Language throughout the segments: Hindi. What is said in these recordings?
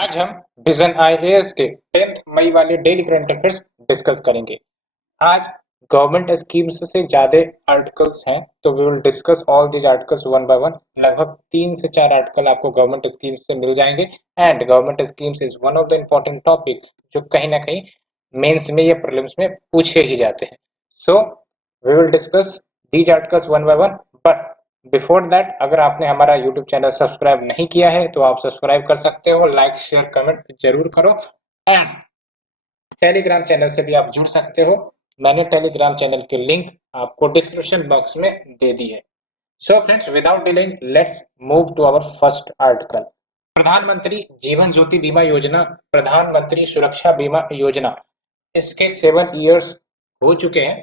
आज हम विजन आईएएस के 10th मई वाले डेली करंट अफेयर्स डिस्कस करेंगे। आज गवर्नमेंट स्कीम्स से ज्यादा आर्टिकल्स हैं, तो we will discuss all these articles one by one. लगभग 3 से 4 आर्टिकल आपको गवर्नमेंट स्कीम्स से मिल जाएंगे and government schemes is one of the important topic जो कहीं ना कहीं मेंस में या प्रीलिम्स में पूछे ही जाते हैं। So we will discuss these articles one by one, but before that अगर आपने हमारा यूट्यूब चैनल सब्सक्राइब नहीं किया है तो आप सब्सक्राइब कर सकते हो, लाइक शेयर कमेंट जरूर करो एंड टेलीग्राम चैनल से भी आप जुड़ सकते हो। मैंने टेलीग्राम चैनल की लिंक आपको डिस्क्रिप्शन बॉक्स में दे दी है। So friends, without delaying let's move to our first article. Pradhan Mantri Jeevan ज्योति बीमा योजना, प्रधानमंत्री सुरक्षा बीमा योजना, इसके 7 ईयर्स हो चुके हैं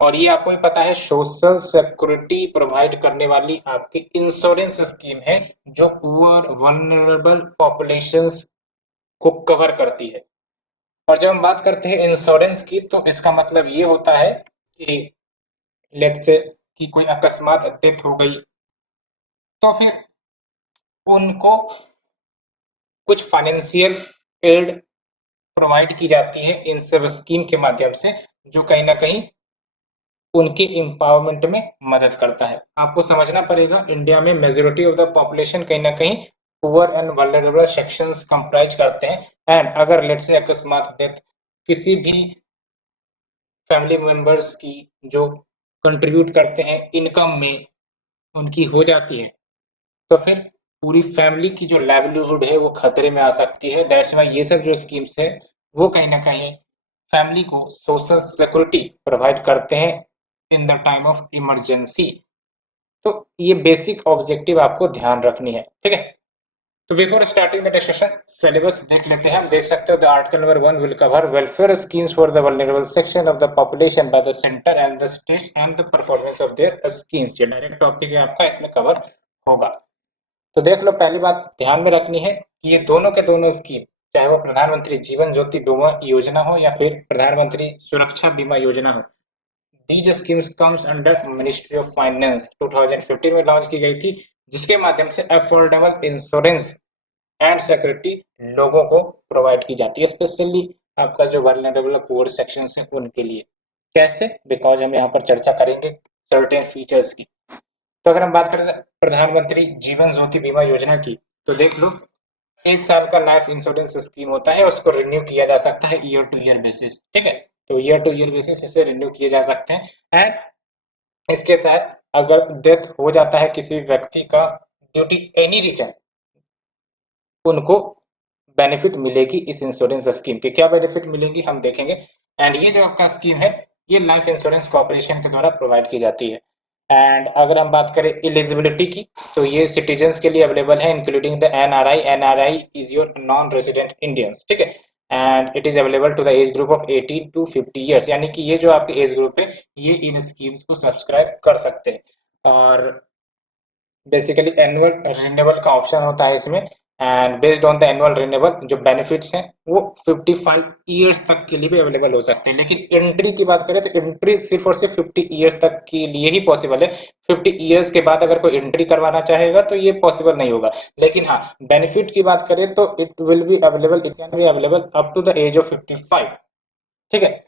और ये आपको भी पता है सोशल सिक्योरिटी प्रोवाइड करने वाली आपकी इंश्योरेंस स्कीम है जो पुअर वल्नरेबल पॉपुलेशंस को कवर करती है। और जब हम बात करते हैं इंश्योरेंस की तो इसका मतलब ये होता है कि लेट्स से कि कोई अकस्मात डेथ हो गई तो फिर उनको कुछ फाइनेंशियल एड प्रोवाइड की जाती है इन सब स्कीम के माध्यम से, जो कहीं ना कहीं उनके एम्पावरमेंट में मदद करता है। आपको समझना पड़ेगा इंडिया में मेजोरिटी ऑफ द पॉपुलेशन कहीं ना कहीं poor and vulnerable sections comprise करते हैं एंड अगर लेट्स से अकस्मात डेथ किसी भी फैमिली मेंबर्स की जो कंट्रीब्यूट करते हैं इनकम में उनकी हो जाती है तो फिर पूरी फैमिली की जो लाइवलीहुड है वो खतरे में आ सकती है। दैट्स वाई ये सब जो स्कीम्स है वो कहीं ना कहीं फैमिली को सोशल सिक्योरिटी प्रोवाइड करते हैं in the time of emergency. तो ये बेसिक ऑब्जेक्टिव आपको ध्यान रखनी है, ठीक है। तो before starting the discussion syllabus देख लेते हैं। हम देख सकते हो the article number 1 will cover welfare schemes for the vulnerable section of the population by the centre and the states and the performance of their schemes. ये डायरेक्ट टॉपिक है आपका, इसमें कवर होगा। तो देख लो, पहली बात ध्यान में रखनी है कि ये दोनों के दोनों स्कीम, चाहे वो प्रधानमंत्री जीवन ज्योति बीमा योजना हो या फिर प्रधानमंत्री सुरक्षा बीमा योजना हो, these schemes comes under ministry of finance. 2015 में लॉन्च की गई थी, जिसके माध्यम से अफोर्डेबल इंश्योरेंस एंड सिक्योरिटी लोगों को प्रोवाइड की जाती है, स्पेशली आपका जो वल्नरेबल पुअर सेक्शन है उनके लिए। कैसे? बिकॉज हम यहाँ पर चर्चा करेंगे सर्टेन फीचर्स की। तो अगर हम बात करें प्रधानमंत्री जीवन ज्योति बीमा योजना की, तो देख लो 1 साल का लाइफ इंश्योरेंस स्कीम होता है, उसको रिन्यू किया जा सकता है ईयर टू ईयर बेसिस, ठीक है। तो ईयर टू ईयर बेसिस इसे रिन्यू किए जा सकते हैं एंड इसके तहत अगर डेथ हो जाता है किसी व्यक्ति का ड्यू टू एनी रीजन, उनको बेनिफिट मिलेगी इस इंश्योरेंस स्कीम के। क्या बेनिफिट मिलेंगी हम देखेंगे। एंड ये जो आपका स्कीम है ये लाइफ इंश्योरेंस कॉर्पोरेशन के द्वारा प्रोवाइड की जाती है। एंड अगर हम बात करें एलिजिबिलिटी की, तो ये सिटीजन्स के लिए अवेलेबल है including the NRI. NRI is your non resident Indians, ठीक है। And it is available to the age group of 18 to 50 years, यानी कि ये जो आपके एज ग्रुप है ये इन स्कीम्स को सब्सक्राइब कर सकते हैं। और बेसिकली एनुअल रिन्यूएबल का ऑप्शन होता है इसमें and based on the annual renewable जो बेनिफिट्स हैं वो 55 ईयर्स तक के लिए भी अवेलेबल हो सकते हैं। लेकिन एंट्री की बात करें तो एंट्री सिर्फ और सिर्फ 50 ईयर्स तक के लिए ही पॉसिबल है। 50 ईयर्स के बाद अगर कोई एंट्री करवाना चाहेगा तो ये पॉसिबल नहीं होगा। लेकिन हाँ, बेनिफिट की बात करें तो it will be available, it can be available up to the age of 55, ठीक है।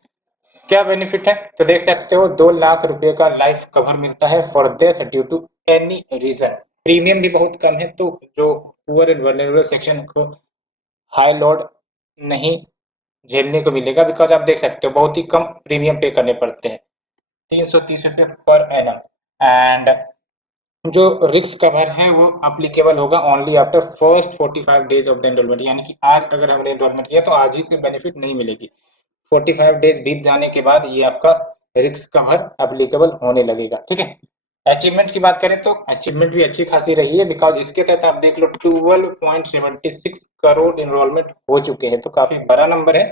क्या बेनिफिट है तो देख सकते हो 2 लाख रुपए का लाइफ कवर मिलता है for death due to any reason. Premium भी बहुत कम है, तो जो पुअर एंड वल्नरेबल सेक्शन को हाई लोड नहीं झेलने को मिलेगा, बिकॉज आप देख सकते हो बहुत ही कम प्रीमियम पे करने पड़ते हैं, 330 रुपये पर एनम। एंड जो रिस्क कवर है वो अप्लीकेबल होगा only after first 45 days of the enrolment, यानी कि आज अगर हमने एनरोलमेंट किया तो आज ही से बेनिफिट नहीं मिलेगी। 45 डेज बीत जाने के बाद ये आपका रिस्क कवर अप्लीकेबल होने लगेगा, ठीक है। अचीवमेंट की बात करें तो अचीवमेंट भी अच्छी खासी रही है, बिकॉज इसके तहत आप देख लो 12.76 करोड़ एनरोलमेंट हो चुके हैं, तो काफी बड़ा नंबर है,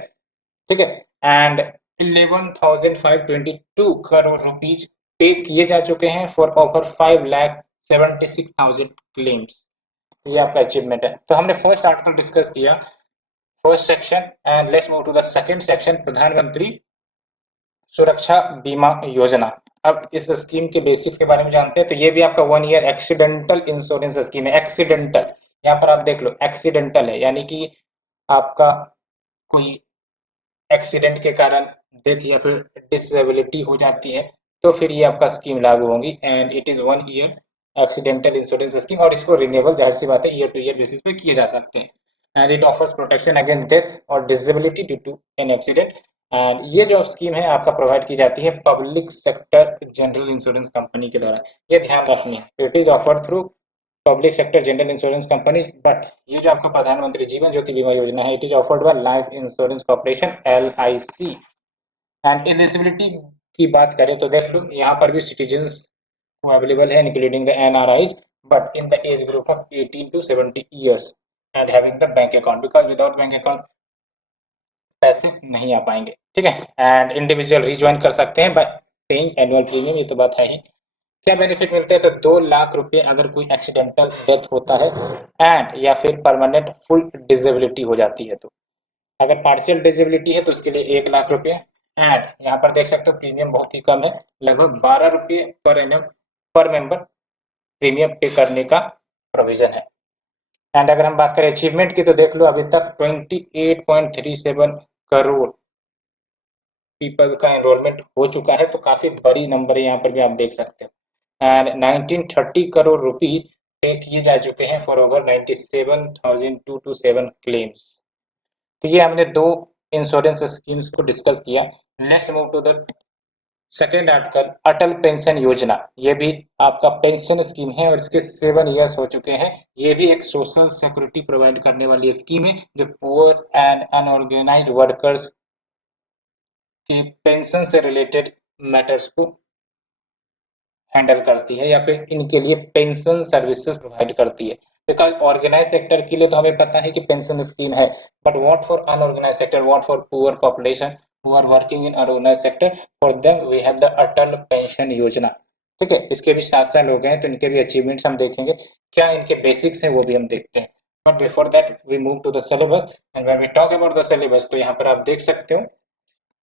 ठीक है। एंड 11,522 करोड़ रुपीज पे किए जा चुके हैं फॉर ओवर 5,76,000 क्लेम्स। ये आपका अचीवमेंट है। तो हमने फर्स्ट आर्टिकल डिस्कस किया, first section, and let's move to the second section, Pradhan Mantri Suraksha बीमा योजना। अब इस स्कीम के बेसिक्स के बारे में जानते हैं। तो ये भी आपका 1 ईयर एक्सीडेंटल इंश्योरेंस स्कीम है। एक्सीडेंटल यहाँ पर आप देख लो एक्सीडेंटल है, यानी कि आपका कोई एक्सीडेंट के कारण डेथ या फिर डिसेबिलिटी हो जाती है, तो फिर ये आपका स्कीम लागू होगी। And it is 1 year accidental insurance scheme, और इसको रिन्यूएबल जाहिर सी बात है ईयर टू ईयर बेसिस पे किए जा सकते हैं। And it offers protection against death और disability due to an accident. And ये जो स्कीम है आपका प्रोवाइड की जाती है public sector general insurance company के द्वारा। ये ध्यान रखनी है, it is offered through public sector general insurance company, but ये जो आपका प्रधानमंत्री जीवन ज्योति बीमा योजना है, it is offered by life insurance corporation LIC। And eligibility की बात करें तो देख लो यहाँ पर भी सिटीजन्स को अवेलेबल है including the NRIs, but in the age group of 18 to 70 years and having the bank account, because without bank account पैसे नहीं आ पाएंगे, ठीक है। एंड इंडिविजुअल रिज्वाइन कर सकते हैं बाय पेइंग एनुअल प्रीमियम, ये तो बात है ही। क्या बेनिफिट मिलते हैं, तो 2 लाख रुपए अगर कोई एक्सीडेंटल डेथ होता है एंड या फिर परमानेंट फुल डिसेबिलिटी हो जाती है, तो अगर पार्शियल डिसेबिलिटी है तो उसके लिए 1 लाख रुपए। एंड यहाँ पर देख सकते हो प्रीमियम बहुत ही कम है, लगभग 12 रुपये पर एनम पर मेंबर प्रीमियम पे करने का प्रोविजन है। एंड अगर हम बात करें अचीवमेंट की, तो देख लो अभी तक 28.37 करोड़ पीपल का एनरोलमेंट हो चुका है, तो काफी बड़ी नंबर है, यहाँ पर भी आप देख सकते हो। एंड 1930 करोड़ रुपीज पे किए जा चुके हैं फॉर ओवर 97,227 क्लेम्स। तो ये हमने 2 इंश्योरेंस स्कीम्स को डिस्कस किया। Let's move to the second article, Atal pension Yojana. ये भी आपका पेंशन स्कीम है और इसके 7 ईयर्स हो चुके हैं। ये भी एक सोशल सिक्योरिटी प्रोवाइड करने वाली स्कीम है जो पुअर एंड अनऑर्गेनाइज्ड वर्कर्स के पेंशन से रिलेटेड मैटर्स को हैंडल करती है या फिर इनके लिए पेंशन सर्विसेज प्रोवाइड करती है। बिकॉज ऑर्गेनाइज सेक्टर के लिए तो हमें पता है कि पेंशन स्कीम है, but what for unorganise sector, what for poor population who are working in unorganise sector, for them we have the Atal pension Yojana, ठीक है। इसके भी 7 साल हो गए हैं, तो इनके भी अचीवमेंट्स हम देखेंगे, क्या इनके बेसिक्स हैं वो भी हम देखते हैं। But before that we move to the syllabus, and when we talk about the syllabus, तो यहाँ पर आप देख सकते हो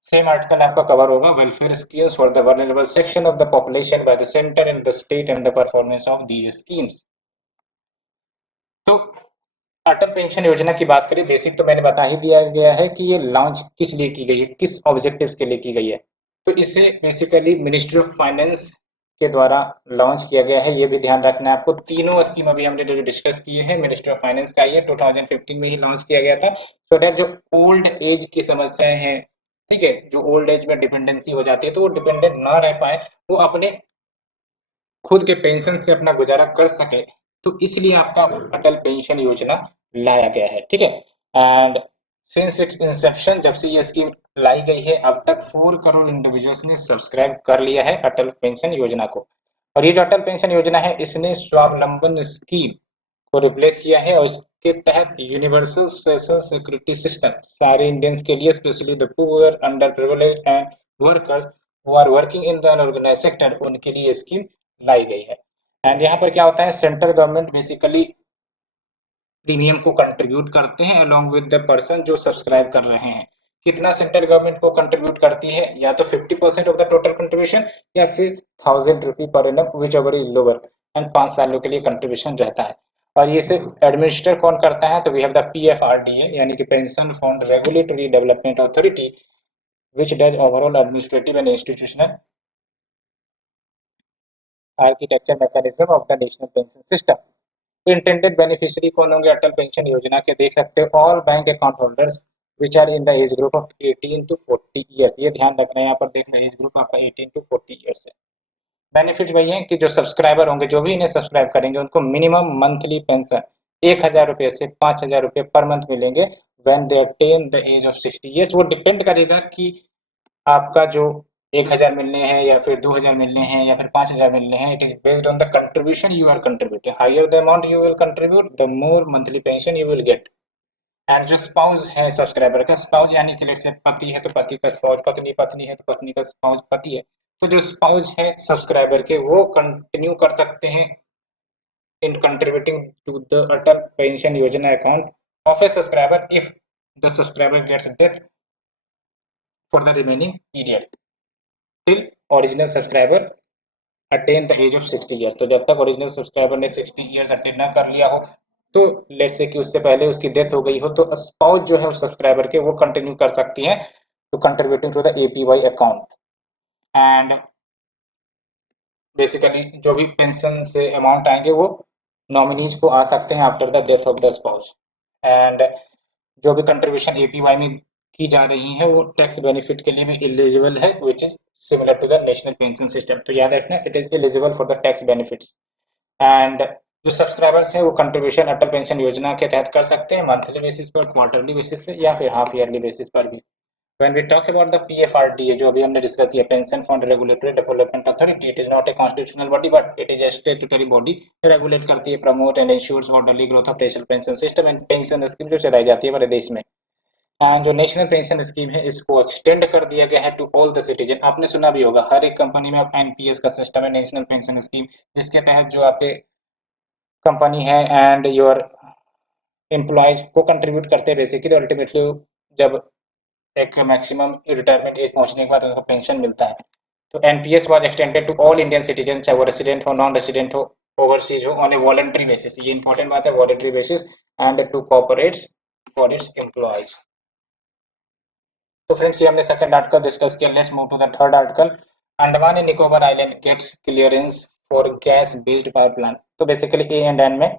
सेम आर्टिकल आपका कवर होगा, welfare schemes for the vulnerable section of the population by the centre and the state and the performance of these schemes. तो अटल पेंशन योजना की बात करें, बेसिक तो मैंने बता ही दिया गया है कि ये लॉन्च किस लिए की गई है, किस ऑब्जेक्टिव्स के लिए की गई है। तो इसे बेसिकली मिनिस्ट्री ऑफ फाइनेंस के द्वारा लॉन्च किया गया है, ये भी ध्यान रखना है आपको। तीनों स्कीम अभी हमने जो डिस्कस किए हैं मिनिस्ट्री ऑफ फाइनेंस का, ये 2015 में ही लॉन्च किया गया था, सो दैट जो ओल्ड एज की समस्याएं हैं, ठीक है, जो ओल्ड एज में डिपेंडेंसी हो जाती है, तो वो डिपेंडेंट ना रह पाए, वो अपने खुद के पेंशन से अपना गुजारा कर सके, तो इसलिए आपका अटल पेंशन योजना लाया गया है, ठीक है। एंड सिंस इट्स इंसेप्शन, जब से ये स्कीम लाई गई है, अब तक 4 करोड़ इंडिविजुअल्स ने सब्सक्राइब कर लिया है अटल पेंशन योजना को। और ये जो अटल पेंशन योजना है, इसने स्वावलंबन स्कीम को रिप्लेस किया है, और इसके तहत यूनिवर्सल सोशल सिक्योरिटी सिस्टम सारे इंडियंस के लिए, specially the poor, under privileged and workers who are working in the unorganise sector, उनके लिए स्कीम लाई गई है। एंड यहाँ पर क्या होता है, सेंट्रल गवर्नमेंट बेसिकली प्रीमियम को कंट्रीब्यूट करते हैं अलोंग विद द पर्सन जो सब्सक्राइब कर रहे हैं। कितना सेंट्रल गवर्नमेंट को कंट्रीब्यूट करती है, या तो 50% ऑफ द टोटल कंट्रीब्यूशन, या फिर 1000 rupee per annum whichever is lower, and 5 सालों के लिए कंट्रीब्यूशन रहता है। और ये से एडमिनिस्टर कौन करता है, तो वी हैव द PFRDA, यानी कि pension fund regulatory development authority, which does overall administrative and institutional architecture mechanism of the national pension system. Intended beneficiary कौन होंगे अटल पेंशन योजना के, देख सकते हो, all bank account holders which are in the age group of 18 to 40 years. ये ध्यान रखना है, यहाँ पर देखना एज ग्रुप आपका 18 to 40 ईयर्स है। बेनिफिट वही है कि जो सब्सक्राइबर होंगे, जो भी इन्हें सब्सक्राइब करेंगे, उनको मिनिमम मंथली पेंशन 1,000 रुपये से 5,000 रुपये पर मंथ मिलेंगे when they attain the age of 60 years. वो डिपेंड करेगा कि आपका जो 1,000 मिलने हैं, या फिर 2,000 मिलने हैं, या फिर 5,000 मिलने हैं, it is based on the contribution you are contributing. Higher the amount you will contribute, the more monthly pension you will get. And जो स्पाउस है सब्सक्राइबर का, स्पाउस यानी कि लेट्स से पति है तो पति का स्पाउस, पत्नी पत्नी है तो पत्नी का स्पाउस पति है, तो जो स्पाउस है सब्सक्राइबर के, वो कंटिन्यू कर सकते हैं in contributing to the Atal Pension Yojana account of a subscriber if the subscriber gets death for the remaining period till original subscriber attain the age of 60 years। तो जब तक ओरिजिनल सब्सक्राइबर ने 60 ईयर्स अटेन ना कर लिया हो, तो लेट्स से कि उससे पहले उसकी डेथ हो गई हो, तो स्पाउस जो है उस सब्सक्राइबर के, वो कंटिन्यू कर सकती हैं to contributing to the APY account. And basically जो भी पेंशन से अमाउंट आएंगे वो नॉमिनीज को आ सकते हैं after the death of the spouse. And जो भी कंट्रीब्यूशन एपीवाई में की जा रही है वो टैक्स बेनिफिट के लिए भी एलिजिबल है, which is similar to the national pension system. तो याद रखना, it is eligible for the tax benefits. And जो सब्सक्राइबर्स हैं वो कंट्रीब्यूशन अटल पेंशन योजना के तहत कर सकते हैं, मंथली बेसिस पर, क्वार्टरली बेसिस पे, या फिर हाफ ईयरली बेसिस पर भी। When we talk about the PFRDA, जो अभी हमने डिस्कस किया, pension fund regulatory development authority, it is not a constitutional body but it is a statutory body, regulate करती है, promote and insures orderly growth of national pension system and pension scheme जो चलाई जाती है हमारे देश में। जो नेशनल पेंशन स्कीम है इसको एक्सटेंड कर दिया गया है टू ऑल द सिटीजन। आपने सुना भी होगा हर एक कंपनी में अब एनपीएस का सिस्टम है, नेशनल पेंशन स्कीम, जिसके तहत जो आपके कंपनी है एंड योर एम्प्लॉयज को कंट्रीब्यूट करते हैं बेसिकली, अल्टीमेटली जब एक मैक्सिमम रिटायरमेंट एज पहुंचने के बाद उनको पेंशन मिलता है। तो NPS was extended to all Indian citizen, चाहे वो रेसिडेंट हो, नॉन रेसिडेंट हो, ओवरसीज हो, ऑन ए वॉलंटरी बेसिस, ये इंपॉर्टेंट बात है, voluntary basis, and to corporate for its employees. तो फ्रेंड्स ये हमने सेकंड आर्टिकल डिस्कस किया। Let's move to the third article. Andaman and Nicobar island gets clearance for gas based power plant. तो बेसिकली ए एंड एन में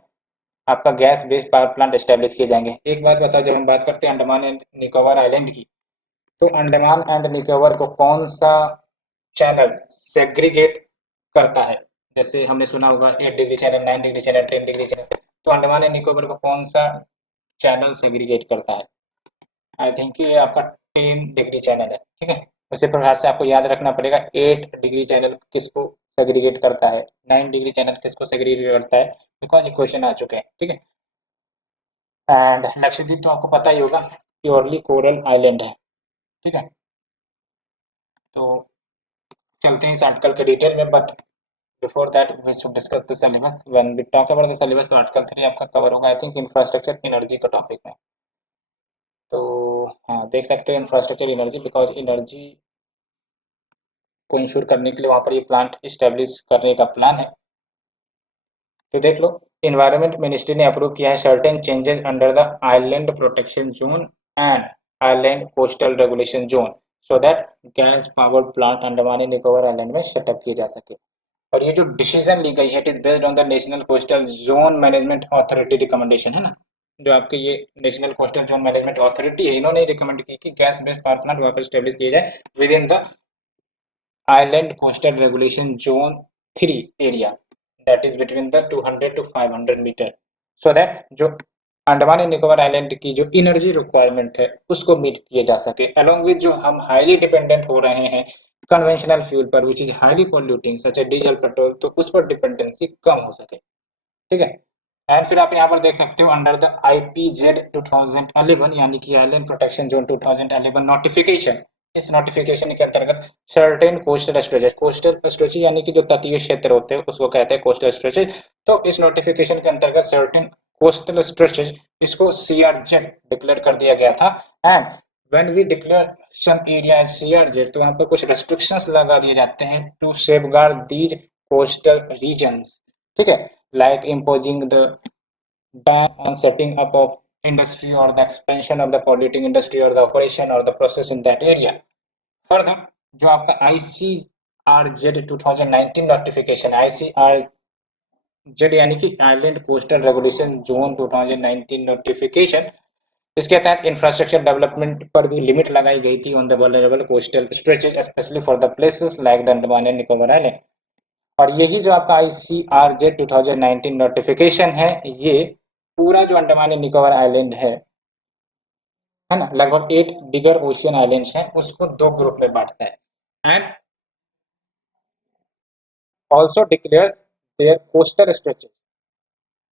आपका gas based power plant establish किए जाएंगे। एक बात बताओ, जब हम बात करते हैं अंडमान एंड निकोबार आइलैंड की, तो अंडमान एंड निकोबार को कौन सा चैनल सेग्रीगेट करता है? जैसे हमने सुना होगा 8 degree channel, 9 degree channel, 10 degree channel, तो अंडमान एंड निकोबार को कौन सा चैनल सेग्रीगेट करता है? आई थिंक ये आपका 10 डिग्री चैनल है, ठीक है। उसी प्रकार से आपको याद रखना पड़ेगा 8 डिग्री चैनल किसको सेग्रीगेट करता है, 9 डिग्री चैनल किसको सेग्रीगेट करता है, बिकॉज ये क्वेश्चन आ चुके हैं, ठीक है। एंड लक्षद्वीप तो आपको पता ही होगा, प्योरली कोरल आइलैंड है, ठीक है। तो चलते हैं इस आर्टिकल के डिटेल में, but before that we should discuss the syllabus. When we talk about the syllabus, तो आर्टिकल 3 आपका कवर होगा आई थिंक इंफ्रास्ट्रक्चर एनर्जी का टॉपिक में। तो हाँ, देख सकते हैं इंफ्रास्ट्रक्चर एनर्जी, बिकॉज एनर्जी को इंश्योर करने के लिए वहाँ पर ये प्लांट इस्टेब्लिश करने का प्लान है। तो देख लो, इन्वायरमेंट मिनिस्ट्री ने अप्रूव किया है certain changes under the island protection zone and island coastal regulation zone, so that gas power plant Andaman and Nicobar island में सेटअप किए जा सके। और ये जो डिसीजन ली गई है, it is based on the national coastal zone management authority recommendation, है ना। जो आपके ये national coastal zone management authority है, इन्होंने रिकमेंड की कि गैस बेस्ड पावर प्लांट वहाँ पर स्टेब्लिश किए जाए within the island coastal regulation zone 3 area, that is between the 200 to 500 metre, so that जो अंडमान एंड निकोबार आइलैंड की जो एनर्जी रिक्वायरमेंट है उसको मीट किए जा सके, अलोंग विद जो हम हाईली डिपेंडेंट हो रहे हैं कन्वेंशनल फ्यूल पर, which is highly polluting such A diesel petrol, तो उस पर डिपेंडेंसी कम हो सके, ठीक है। एंड फिर आप यहाँ पर देख सकते हो अंडर द IPZ 2011, यानी कि आइलैंड प्रोटेक्शन जोन 2011 नोटिफिकेशन, इस नोटिफिकेशन के अंतर्गत certain coastal stretches, coastal stretches यानी कि जो तटीय क्षेत्र होते हैं उसको कहते हैं कोस्टल स्ट्रेचेज। तो इस नोटिफिकेशन के अंतर्गत सर्टेन कोस्टल स्ट्रेचेज, इसको CRZ डिक्लेयर कर दिया गया था। And when we declare some area as CRZ, तो वहाँ पर कुछ रेस्ट्रिक्शंस लगा दिए जाते हैं to safeguard these coastal regions, ठीक है, like imposing the ban on setting up of industry or the expansion of the polluting industry or the operation or the process in that area. Further, जो आपका ICRZ 2019 नोटिफिकेशन, ICRZ यानी कि island coastal regulation zone 2019 notification, इसके तहत इंफ्रास्ट्रक्चर डेवलपमेंट पर भी लिमिट लगाई गई थी on the vulnerable coastal stretches, specially for the places like the Andaman and Nicobar island. और यही जो आपका ICRJ 2019 नोटिफिकेशन है, ये पूरा जो अंडमान एंड निकोबार आइलैंड है ना, लगभग 8 बिगर ओशियन आइलैंड्स हैं, उसको 2 ग्रुप में बांटता है and also declares their coastal stretches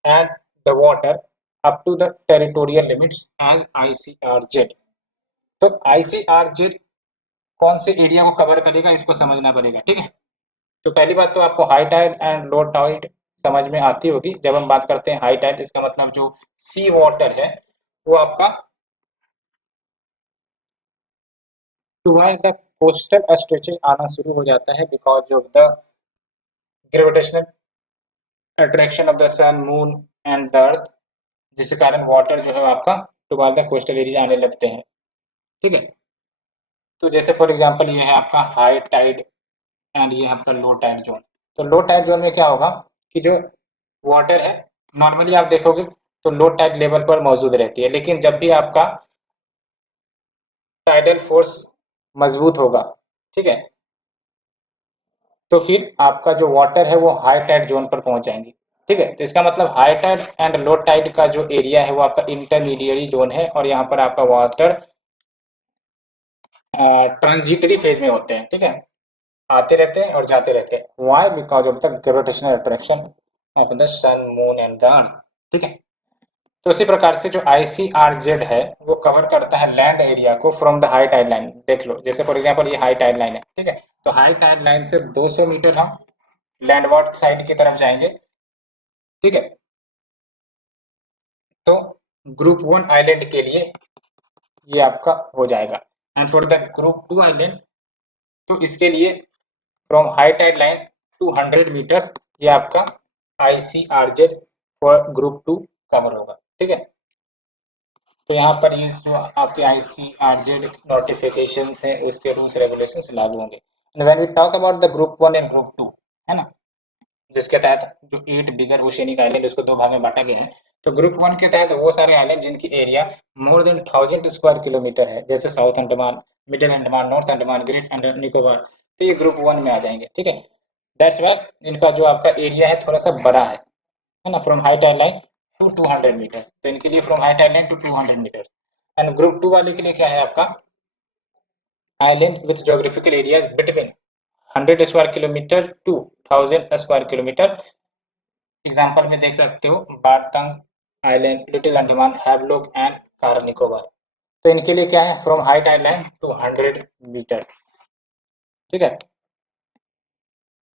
and the water up to the territorial limits as ICRZ। तो ICRZ कौन से एरिया को कवर करेगा इसको समझना पड़ेगा, ठीक है। तो पहली बात तो आपको high tide and low tide समझ में आती होगी। जब हम बात करते हैं हाई टाइड, इसका मतलब जो सी वाटर है वो आपका टुवर्ड द कोस्टल स्ट्रेचेज आना शुरू हो जाता है, because of the gravitational attraction of the sun, moon and the earth, जिसके कारण वाटर जो है आपका टुवार्ड द कोस्टल एरिया आने लगते हैं। ठीक है, तो जैसे फॉर एग्जांपल ये है आपका हाई टाइड एंड ये आपका लो टाइड जोन। तो लो टाइड जोन में क्या होगा कि जो वाटर है नॉर्मली आप देखोगे तो लो टाइड लेवल पर मौजूद रहती है, लेकिन जब भी आपका टाइडल फोर्स मजबूत होगा, ठीक है, तो फिर आपका जो वाटर है वो हाई टाइड जोन पर पहुंच जाएंगी। ठीक है, तो इसका मतलब high tide and low tide का जो एरिया है वो आपका इंटरमीडिएट जोन है, और यहाँ पर आपका वाटर ट्रांजिटरी फेज में होते हैं। ठीक है, आते रहते हैं और जाते रहते हैं। Why? Because of the gravitational attraction of the sun, moon and the earth. ठीक है, तो इसी प्रकार से जो ICRZ है वो कवर करता है लैंड एरिया को from the high tide line. देख लो, जैसे फॉर एग्जांपल ये हाई टाइड लाइन है, ठीक है, तो हाई टाइड लाइन से 200 मीटर हम लैंडवार्ड साइड की तरफ जाएंगे। ठीक है, तो ग्रुप 1 आइलैंड के लिए ये आपका हो जाएगा। And for the group 2 island, तो इसके लिए from high tide line 200 metre ये आपका ICRZ फॉर ग्रुप 2 कवर होगा। ठीक है, तो यहाँ पर ये जो आपके ICRZ नोटिफिकेशंस हैं उसके रूल्स रेगुलेशंस लागू होंगे। And when we talk about the group 1 and group 2, है ना, जिसके तहत जो 8 बिगर ओशियनिक आइलैंड उसको 2 भाग में बांटा गया है। तो ग्रुप 1 के तहत वो सारे आइलैंड जिनकी area more than 1000 square kilometre है, जैसे south Andaman, middle Andaman, north Andaman, great Nicobar, तो ये ग्रुप 1 में आ जाएंगे। ठीक है, दैट्स वाई इनका जो आपका एरिया है थोड़ा सा बड़ा है ना, from high tide line to 200 metre, तो इनके लिए from high tide line to 200 metre. And group 2 वाले के लिए क्या है आपका island with geographical areas between 100 square kilometre to 1000 square kilometre. Example में देख सकते हो Baratang island, little Andaman, Havelock and Car Nicobar. तो इनके लिए क्या है from high tide line to 100 metre. ठीक है,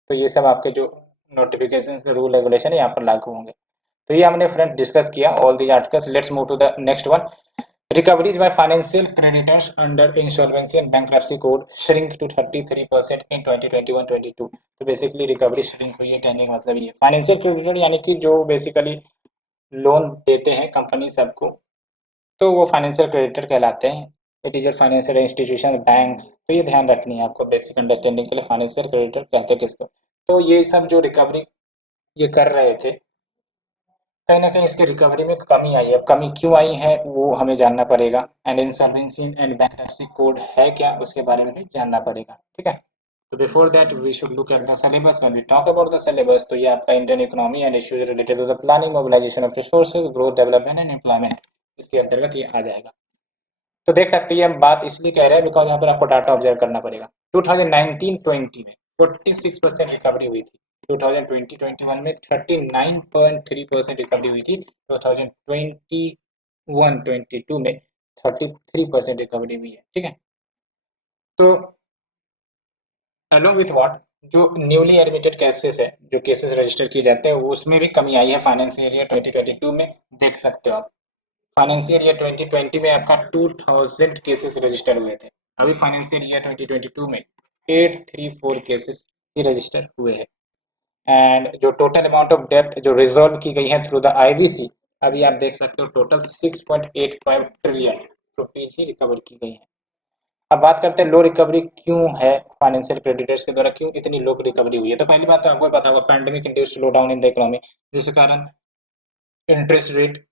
तो ये सब आपके जो नोटिफिकेशन रूल रेगुलेशन है यहाँ पर लागू होंगे। तो ये हमने फ्रेंड डिस्कस किया all the articles. Let's move to the next one. Recoveries by financial creditors under insolvency and bankruptcy code shrink to 33% in 2021-22। तो बेसिकली रिकवरी श्रिंक हुई है, कहने का मतलब ये फाइनेंशियल क्रेडिटर यानी कि जो बेसिकली लोन देते हैं कंपनी सबको, तो वो फाइनेंशियल क्रेडिटर कहलाते हैं। It is financial institution, banks, तो ये ध्यान रखनी है आपको बेसिक अंडरस्टैंडिंग के लिए, फाइनेंशियल क्रेडिटर कहते हैं किसको। तो ये सब जो रिकवरी ये कर रहे थे, कहीं ना कहीं इसकी रिकवरी में कमी आई है। अब कमी क्यों आई है वो हमें जानना पड़ेगा। And insolvency and bankruptcy code है क्या, उसके बारे में भी जानना पड़ेगा। ठीक है, तो before that we should look at the syllabus. When we talk about the syllabus, तो ये आपका Indian economy and issues related to the planning, mobilisation of resources, growth, development and employment, इसके अंतर्गत ये आ जाएगा। तो देख सकते हैं हम बात इसलिए कह रहे हैं बिकॉज यहाँ पर आपको डाटा ऑब्जर्व करना पड़ेगा। 2019-20 में 46% रिकवरी हुई थी, 2020-21 में 39.3% रिकवरी हुई थी, 2021-22 में 33% रिकवरी हुई है। ठीक है, तो अलोंग विथ व्हाट जो न्यूली एडमिटेड केसेस है, जो केसेस रजिस्टर किए जाते हैं, उसमें भी कमी आई है। फाइनेंशियल ईयर 2022 में देख सकते हो आप, फाइनेंशियल ईयर 2020 में आपका 2000 केसेस रजिस्टर हुए थे, अभी फाइनेंशियल ईयर 2022 में 834 केसेस ही रजिस्टर हुए हैं। एंड जो टोटल अमाउंट ऑफ डेब्ट जो रिजॉल्व की गई है थ्रू द IBC, अभी आप देख सकते हो टोटल 6.85 ट्रिलियन रुपीज ही रिकवर की गई है। अब बात करते हैं लो रिकवरी क्यों है, फाइनेंशियल क्रेडिटर्स के द्वारा क्यों इतनी लो रिकवरी हुई है। तो पहली बात तो आपको पता होगा pandemic induced slow down in the economy, जिसके कारण इंटरेस्ट रेट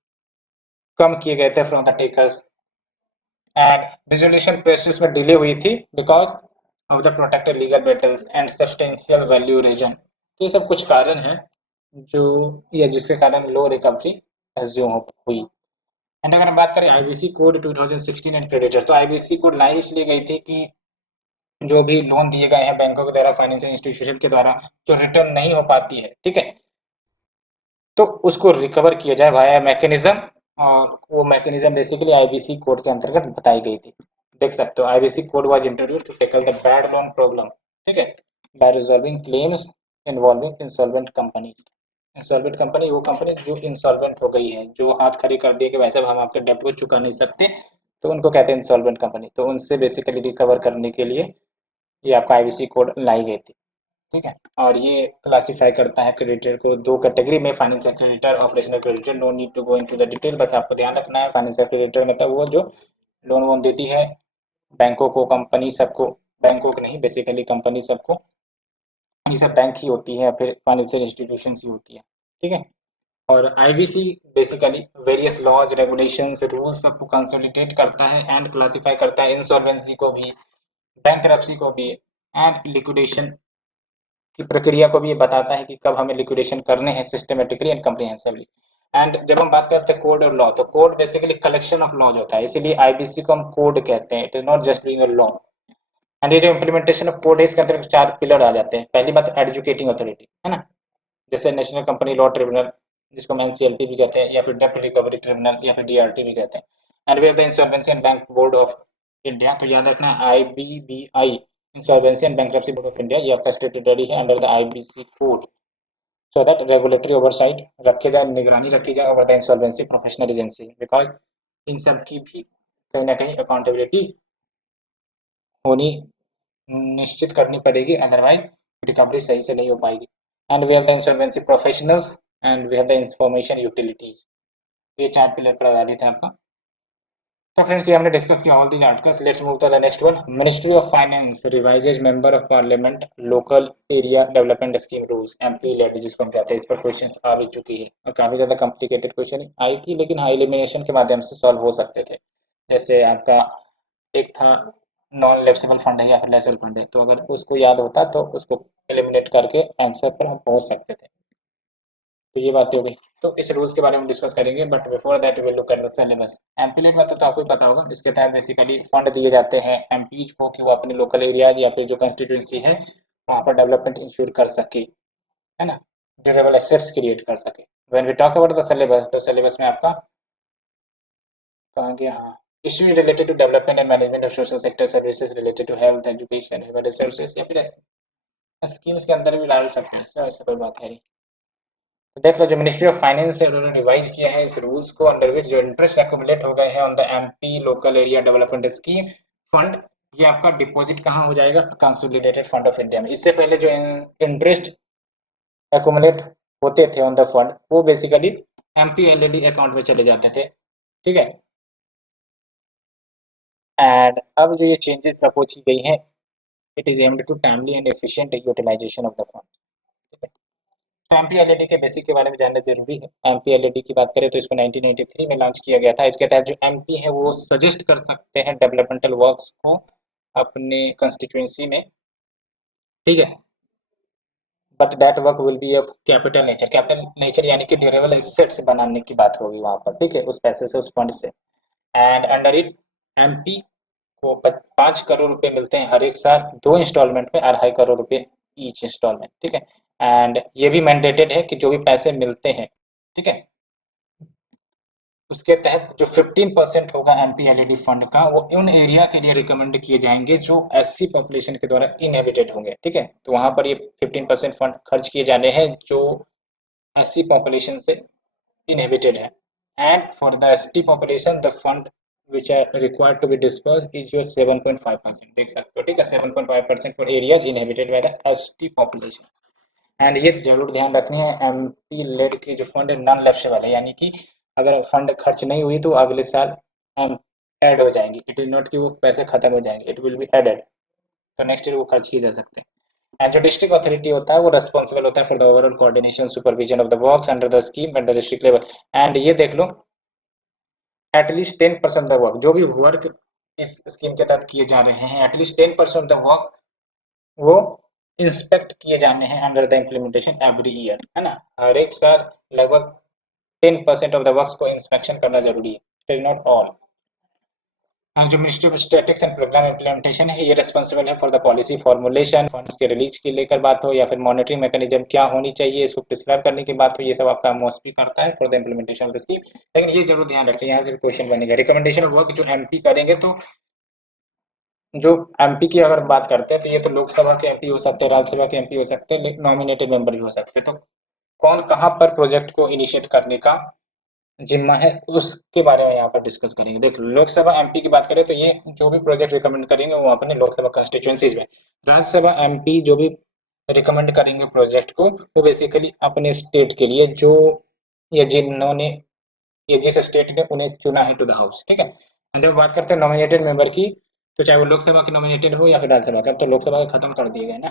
कम किए गए थे from the takers and resolution process में डिले हुई थी because of the protected legal battles and substantial value reason. तो ये सब कुछ कारण हैं जो या जिसके कारण लो रिकवरी एज्यूम हुई। एंड अगर हम बात करें IBC कोड 2016 एंड क्रेडिटर, तो IBC कोड लाई इसलिए गई थी कि जो भी लोन दिए गए हैं बैंकों के द्वारा, फाइनेंशियल इंस्टीट्यूशन के द्वारा, जो रिटर्न नहीं हो पाती है, ठीक है, तो उसको रिकवर किया जाए वाया मैकेनिज्म। और वो मैकेनिज्म बेसिकली IBC कोड के अंतर्गत बताई गई थी। देख सकते हो IBC code was introduced to tackle the bad loan problem, ठीक है, by resolving claims involving insolvent company. Insolvent company वो कंपनी जो इंसॉल्वेंट हो गई है, जो हाथ खड़ी कर दिए कि वैसे हम आपके डेब्ट को चुका नहीं सकते, तो उनको कहते हैं इंसॉल्वेंट कंपनी। तो उनसे बेसिकली रिकवर करने के लिए ये आपका IBC कोड लाई गई थी। ठीक है। और ये क्लासिफाई करता है क्रेडिटर को दो कैटेगरी में, financial creditor, operational creditor. No need to go into the detail, बस आपको ध्यान रखना है फाइनेंशियल क्रेडिटर मतलब वो जो लोन वोन देती है बैंकों को, कंपनी सबको, बैंकों को नहीं बेसिकली कंपनी सबको, ये सब बैंक ही होती है या फिर फाइनेंशियल इंस्टीट्यूशन ही होती है। ठीक है। और IBC basically various laws, regulations, rules सबको कंसोलिडेट करता है एंड क्लासिफाई करता है, इंसॉल्वेंसी को भी, बैंकरप्सी को भी, एंड लिक्विडेशन की प्रक्रिया को भी ये बताता है कि कब हमें लिक्विडेशन करने हैं सिस्टमेटिकली एंड कम्प्रिहेंसिवली। एंड जब हम बात करते हैं कोड और लॉ, तो code basically collection of laws होता है, इसीलिए आईबीसी को हम कोड कहते हैं। It is not just being a law. And ये जो इम्प्लीमेंटेशन ऑफ कोड है इसके अंदर चार पिलर आ जाते हैं। पहली बात एडजुकेटिंग अथॉरिटी, है ना, जैसे नेशनल कंपनी लॉ ट्रिब्यूनल, जिसको हम एनसीएलटी भी कहते हैं, या फिर डेप्ट रिकवरी ट्रिब्यूनल, या फिर डीआरटी भी कहते हैं। And we have the insolvency and bank board of India, तो याद रखना IBBI, insolvency and bankruptcy board of India, ये आपका स्टेट्यूटरी है under the IBC code, so that regulatory oversight रखे जाए, निगरानी रखी जाए over the insolvency professional agency, because इन सब की भी कहीं ना कहीं अकाउंटेबिलिटी होनी निश्चित करनी पड़ेगी, अदरवाइज रिकवरी सही से नहीं हो पाएगी। And we have the insolvency professionals and we have the information utilities, ये चार पिलर पर आधारित है आपका। तो फ्रेंड्स ये हमने डिस्कस किया all these articles. Let's move to the next one. Ministry of finance revises member of parliament local area development scheme rules, MP lady जिसको हम कहते हैं। इस पर क्वेश्चंस आ भी चुकी है और काफी ज्यादा कॉम्प्लिकेटेड क्वेश्चन आई थी, लेकिन हाई एलिमिनेशन के माध्यम से सॉल्व हो सकते थे। जैसे आपका एक था नॉन लेप्सिबल फंड है या फिर लेसल फंड है, तो अगर उसको याद होता तो उसको एलिमिनेट करके आंसर पर हम पहुंच सकते थे। तो ये बात हो गई। तो इस रूल्स के बारे में डिस्कस करेंगे, but before that will look at the syllabus. MPLAD मतलब तो आपको पता होगा, इसके तहत बेसिकली फंड दिए जाते हैं एमपीज को कि वो अपने लोकल एरिया या फिर जो कंस्टिट्यूंसी है वहाँ पर डेवलपमेंट इंश्योर कर सके, है ना, ड्यूरेबल एसेट्स क्रिएट कर सके। When we talk about the syllabus, तो सिलेबस में आपका कहाँ गया, हाँ, issue related to development and management of social sector services related to health, education, human resources, या फिर स्कीम्स के अंदर भी डाल सकते हैं, ऐसा कोई बात है नहीं। तो देख लो, जो मिनिस्ट्री ऑफ फाइनेंस है उन्होंने रिवाइज किया है इस रूल्स को, अंडर विच जो इंटरेस्ट एक्यूमुलेट हो गए हैं on the MP local area development scheme fund, ये आपका डिपॉजिट कहाँ हो जाएगा, कंसोलिडेटेड फंड ऑफ इंडिया में। इससे पहले जो इंटरेस्ट एक्यूमुलेट होते थे ऑन द फंड वो बेसिकली एमपी एलईडी अकाउंट में चले जाते थे। ठीक है। एंड अब जो ये चेंजेस प्रपोज की गई हैं, it is aimed to timely and efficient utilisation of the fund. तो एमपीएलएडी के बेसिक के बारे में जानना जरूरी है। एमपीएलएडी की बात करें तो इसको 1983 में लॉन्च किया गया था। इसके तहत जो एमपी है वो सजेस्ट कर सकते हैं डेवलपमेंटल वर्क्स को अपने कंस्टिट्यूएंसी में। ठीक है। But that work will be of capital nature, capital nature यानी कि ड्यूरेबल एसेट्स बनाने की बात होगी वहां पर। ठीक है, उस पैसे से, उस फंड से। एंड अंडर इट एमपी को 5 करोड़ रुपए मिलते हैं हर एक साल, 2 इंस्टॉलमेंट में, 2.5 करोड़ रुपए ईच इंस्टॉलमेंट। ठीक है। एंड ये भी मैंडेटेड है कि जो भी पैसे मिलते हैं, ठीक है, उसके तहत जो 15% होगा एमपीएलईडी फंड का वो उन एरिया के लिए रिकमेंड किए जाएंगे जो एससी पॉपुलेशन के द्वारा इनहेबिटेड होंगे। ठीक है, तो वहां पर ये 15% फंड खर्च किए जाने हैं जो एससी पॉपुलेशन से इनहेबिटेड है। And for the ST population the fund which are required to be dispersed is your 7.5%, देख सकते हो। ठीक है, 7.5% for areas inhabited by the ST population. And ये जरूर ध्यान रखनी है, एमपी लेड की जो फंड है नॉन लैप्सेबल है, यानी कि अगर फंड खर्च नहीं हुई तो अगले साल ऐड हो जाएंगी। इट इज नॉट कि वो पैसे खत्म हो जाएंगे, इट विल बी एडेड, तो नेक्स्ट ईयर वो खर्च किए जा सकते हैं। एंड जो डिस्ट्रिक्ट अथॉरिटी होता है वो रेस्पॉन्सिबल होता है for the overall coordination supervision of the works under the scheme at the district level. And ये देख लो, एटलीस्ट 10% द वर्क, जो भी वर्क इस स्कीम के तहत किए जा रहे हैं, एटलीस्ट 10% द वर्क वो इंस्पेक्ट किए जाने हैं under the implementation every year, है ना। हर एक साल लगभग 10% ऑफ द वर्क्स को इंस्पेक्शन करना जरूरी है, इट इज नॉट ऑल। जो ministry of statistics and programme implementation है ये रिस्पॉन्सिबल है for the policy formulation, funds के रिलीज की लेकर बात हो या फिर मॉनिटरिंग मैकेनिज्म क्या होनी चाहिए इसको प्रिस्क्राइब करने की बात हो, ये सब आपका मोस्टली करता है for the implementation of the scheme. लेकिन ये जरूर ध्यान रखें, यहाँ से भी क्वेश्चन बनेगा। रिकमेंडेशन ऑफ वर्क जो एमपी करेंगे, तो जो एमपी की अगर बात करते हैं तो ये तो लोकसभा के एमपी हो सकते हैं, राज्यसभा के एमपी हो सकते हैं, लेकिन नॉमिनेटेड मेंबर भी हो सकते हैं। तो कौन कहाँ पर प्रोजेक्ट को इनिशिएट करने का जिम्मा है उसके बारे में यहाँ पर डिस्कस करेंगे। देख, लोकसभा एमपी की बात करें तो ये जो भी प्रोजेक्ट रिकमेंड करेंगे वो अपने लोकसभा कंस्टिट्यूएंसीज में। राज्यसभा एमपी जो भी रिकमेंड करेंगे प्रोजेक्ट को, वो बेसिकली अपने स्टेट के लिए जो या जिन्होंने ये जिस स्टेट ने उन्हें चुना है टू द हाउस, ठीक है। जब बात करते हैं नॉमिनेटेड मेंबर की, तो चाहे वो लोकसभा के नॉमिनेटेड हो या फिर राज्यसभा का, अब तो लोकसभा के खत्म कर दिए गए ना,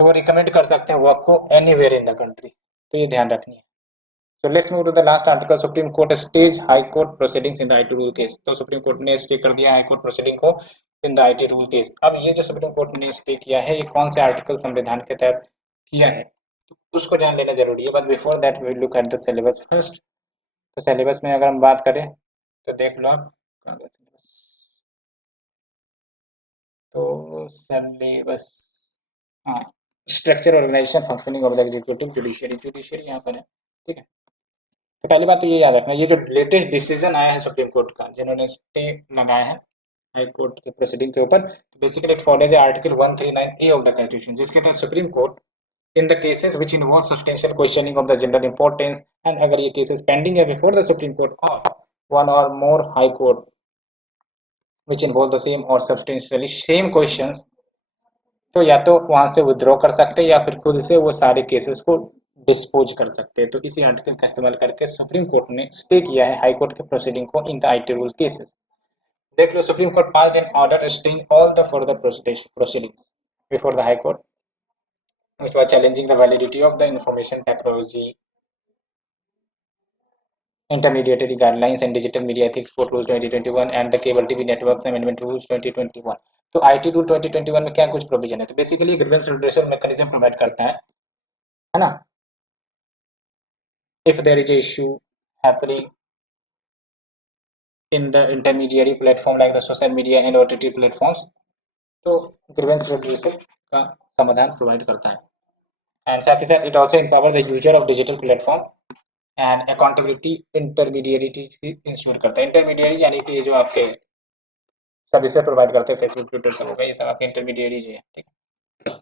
तो वो रिकमेंड कर सकते हैं वर्क को एनीवेयर इन द कंट्री, तो ये ध्यान रखनी है। So let's move to the last article. Supreme Court stays High Court proceedings in the IT rule case. तो सुप्रीम कोर्ट ने स्टे कर दिया हाई कोर्ट प्रोसीडिंग को in the IT rule case. अब ये जो सुप्रीम कोर्ट ने स्टे किया है, ये कौन से आर्टिकल संविधान के तहत किया है, तो उसको जान लेना जरूरी है। But before that we look at the syllabus first. तो सिलेबस में अगर हम बात करें तो देख लो आप, तो सिलेबस, हाँ, structure organisation functioning of the executive judiciary, judiciary यहाँ पर है, ठीक है। तो पहली बात तो ये याद रखना, ये जो लेटेस्ट डिसीजन आया है सुप्रीम कोर्ट का, जिन्होंने स्टे लगाया है हाई कोर्ट के प्रोसीडिंग के ऊपर, basically it follows article 139A of the constitution, जिसके तहत supreme court in the cases which involve substantial questioning of the general importance, and अगर ये केसेस पेंडिंग है बिफोर द सुप्रीम कोर्ट और वन और मोर high court which involve the same और सब्सटेंशियली सेम क्वेश्चंस, तो या तो वहां से विद्रॉ कर सकते हैं या फिर खुद से वो सारे केसेस को डिस्पोज कर सकते हैं। तो इसी आर्टिकल का इस्तेमाल करके सुप्रीम कोर्ट ने स्टे किया है हाई कोर्ट के प्रोसीडिंग को in the IT rule cases. देख लो, supreme court passed an order staying all the further proceedings before the high court which was challenging the validity of the information technology intermediary guidelines and digital media ethics code rules 2021 and the cable TV networks amendment rules 2021। तो IT रूल 2021 में क्या कुछ प्रोविजन है, तो basically grievance redressal mechanism provide करता है ना। if there is a issue happening in the intermediary platform like the social media and OTT platforms, तो ग्रीवेंस रिड्रेसल का समाधान प्रोवाइड करता है। एंड साथ ही साथ it also empower the user of digital platform and accountability intermediary ensure करता है। इंटरमीडिएरी यानी कि जो आपके सर्विसेज प्रोवाइड करते हैं, फेसबुक ट्विटर सब हो गए, ये सब आपके इंटरमीडिएरी है, ठीक है।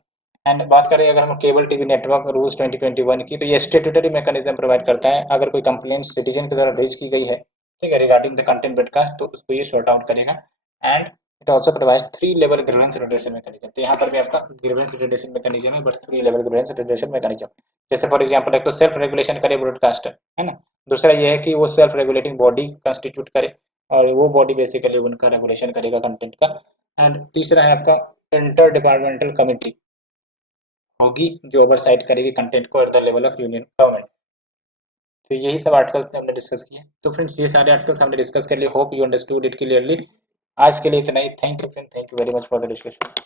एंड बात करें अगर हम केबल टीवी नेटवर्क रूल्स 2021 की, तो ये स्टेट्यूटरी मैकेनिज्म प्रोवाइड करता है। अगर कोई कंप्लेंट सिटीजन के द्वारा रेज की गई है, ठीक है, रिगार्डिंग द कंटेंट ब्रॉडकास्ट, तो उसको ये सॉर्ट आउट करेगा। And it also provides 3 level grievance redressal mechanism. तो यहाँ पर भी आपका ग्रीवेंस रिड्रेसल मैकेनिज्म है, but 3 level grievance redressal mechanism. जैसे फॉर एग्जाम्पल एक तो सेल्फ रेगुलेशन करे ब्रॉडकास्टर, है ना। दूसरा ये है कि वो सेल्फ रेगुलेटिंग बॉडी कंस्टिट्यूट करे और वो बॉडी बेसिकली उनका रेगुलेशन करेगा कंटेंट का। एंड तीसरा है आपका इंटर डिपार्टमेंटल कमिटी होगी जो ओवरसाइट करेगी कंटेंट को at the level of union government. तो यही सब आर्टिकल्स हमने डिस्कस किए। तो फ्रेंड्स ये सारे आर्टिकल्स हमने डिस्कस कर लिए, hope you understood it clearly. आज के लिए इतना ही। Thank you friend, thank you very much for the discussion.